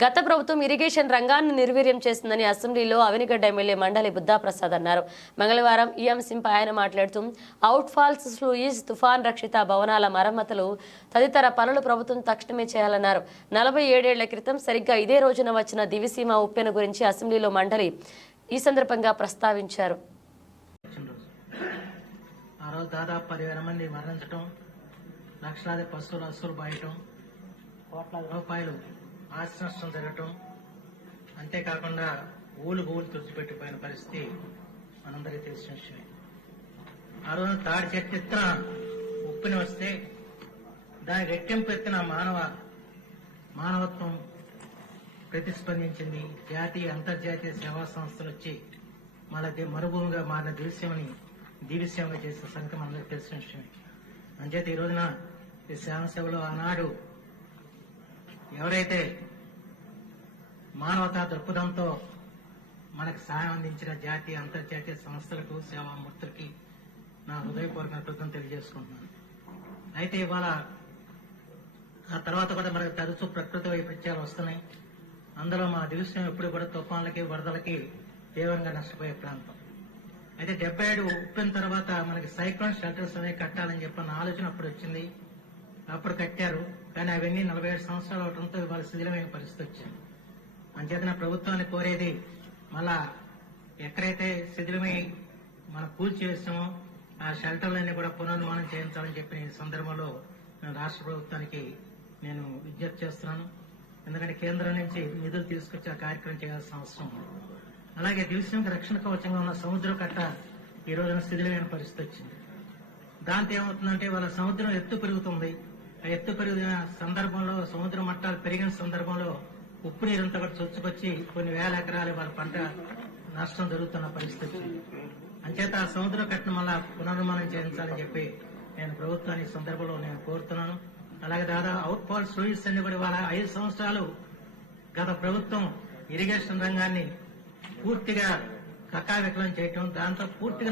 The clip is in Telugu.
గత ప్రభుత్వం ఇరిగేషన్ రంగాన్ని నిర్వీర్యం చేస్తుందని అసెంబ్లీలో అవినిగడ్డ ఎమ్మెల్యే మండలి బుద్ధాప్రసాద్ అన్నారు. మంగళవారం ఈ అంశంపై ఆయన మాట్లాడుతూ అవుట్ ఫాల్స్ స్లూయిస్, తుఫాన్ రక్షిత భవనాల మరమ్మతులు తదితర పనులు ప్రభుత్వం తక్షణమే చేయాలన్నారు. 47 ఏళ్ల క్రితం సరిగ్గా ఇదే రోజున వచ్చిన దివిసీమ ఉప్పెన గురించి అసెంబ్లీలో మండలి ఈ సందర్భంగా ప్రస్తావించారు. దాదాపు 10,000 మంది మరణించడం, లక్షలాది పశువులు అసులు బాయటం, కోట్లాది రూపాయలు ఆస్తి నష్టం జరగటం, అంతేకాకుండా ఊళ్ళు తుడిచిపెట్టిపోయిన పరిస్థితి మనందరికీ తెలిసిన విషయమే. ఆ రోజు తాడి చెట్టు ఎత్తున ఉప్పిని వస్తే దాని రెట్టింపు ఎత్తున మానవత్వం ప్రతిస్పందించింది. జాతీయ అంతర్జాతీయ సేవా సంస్థలు వచ్చి మళ్ళీ మరుభూమిగా మారిన దివ్యసేవగా చేసిన సంఖ్య మనందరికీ తెలిసిన విషయమే. అంచేత ఈ రోజున ఈ సేవలో ఆనాడు ఎవరైతే మానవతా దృక్పథంతో మనకు సహాయం అందించిన జాతీయ అంతర్జాతీయ సంస్థలకు, సేవామూర్తులకి నా హృదయపూర్వక కృతజ్ఞతలు తెలియజేసుకుంటున్నాను. అయితే ఇవాళ ఆ తర్వాత కూడా మనకు తరచూ ప్రకృతి వైపరీత్యాలు వస్తున్నాయి. అందులో మా దివిసీమ ఎప్పుడు కూడా తుఫాన్లకి, వరదలకి తీవ్రంగా నష్టపోయే ప్రాంతం. అయితే 77 ఉప్పిన తర్వాత మనకి సైక్లోన్ షెల్టర్స్ అనేవి కట్టాలని చెప్పిన ఆలోచన అప్పుడు వచ్చింది. అప్పుడు కట్టారు. కానీ అవన్నీ 47 సంవత్సరాలు అవడంతో ఇవాళ శిథిలమైన పరిస్థితి వచ్చింది. అంచేతన ప్రభుత్వాన్ని కోరేది, మళ్ళా ఎక్కడైతే శిథిలమై మనం కూల్చివేస్తామో ఆ షెల్టర్లన్నీ కూడా పునర్నిర్మాణం చేయించాలని చెప్పిన ఈ సందర్భంలో నేను రాష్ట్ర ప్రభుత్వానికి నేను విజ్ఞప్తి చేస్తున్నాను. ఎందుకంటే కేంద్రం నుంచి నిధులు తీసుకొచ్చి ఆ కార్యక్రమం చేయాల్సిన అవసరం ఉంది. అలాగే దివిసీమకు రక్షణ కవచంగా ఉన్న సముద్రం కట్ట ఈ రోజున శిథిలమైన పరిస్థితి వచ్చింది. దాంతో ఏమవుతుందంటే వాళ్ళ సముద్రం ఎత్తు పెరుగుతుంది. ఆ ఎత్తు పెరిగిన సందర్భంలో, సముద్ర మట్టాలు పెరిగిన సందర్భంలో ఉప్పు నీరంతా కూడా చొచ్చుకొచ్చి కొన్ని వేల ఎకరాలు వాళ్ళ పంట నష్టం జరుగుతున్న పరిస్థితి. అంచేత ఆ సముద్రం కట్టను మళ్ళా పునర్నిర్మాణం చేయించాలని చెప్పి నేను ప్రభుత్వాన్ని ఈ సందర్భంలో నేను కోరుతున్నాను. అలాగే దాదాపు అవుట్ ఫాల్ స్లూయిస్ అన్ని కూడా వాళ్ళ 5 సంవత్సరాలు గత ప్రభుత్వం ఇరిగేషన్ రంగాన్ని పూర్తిగా కకావికలం చేయటం, దాంతో పూర్తిగా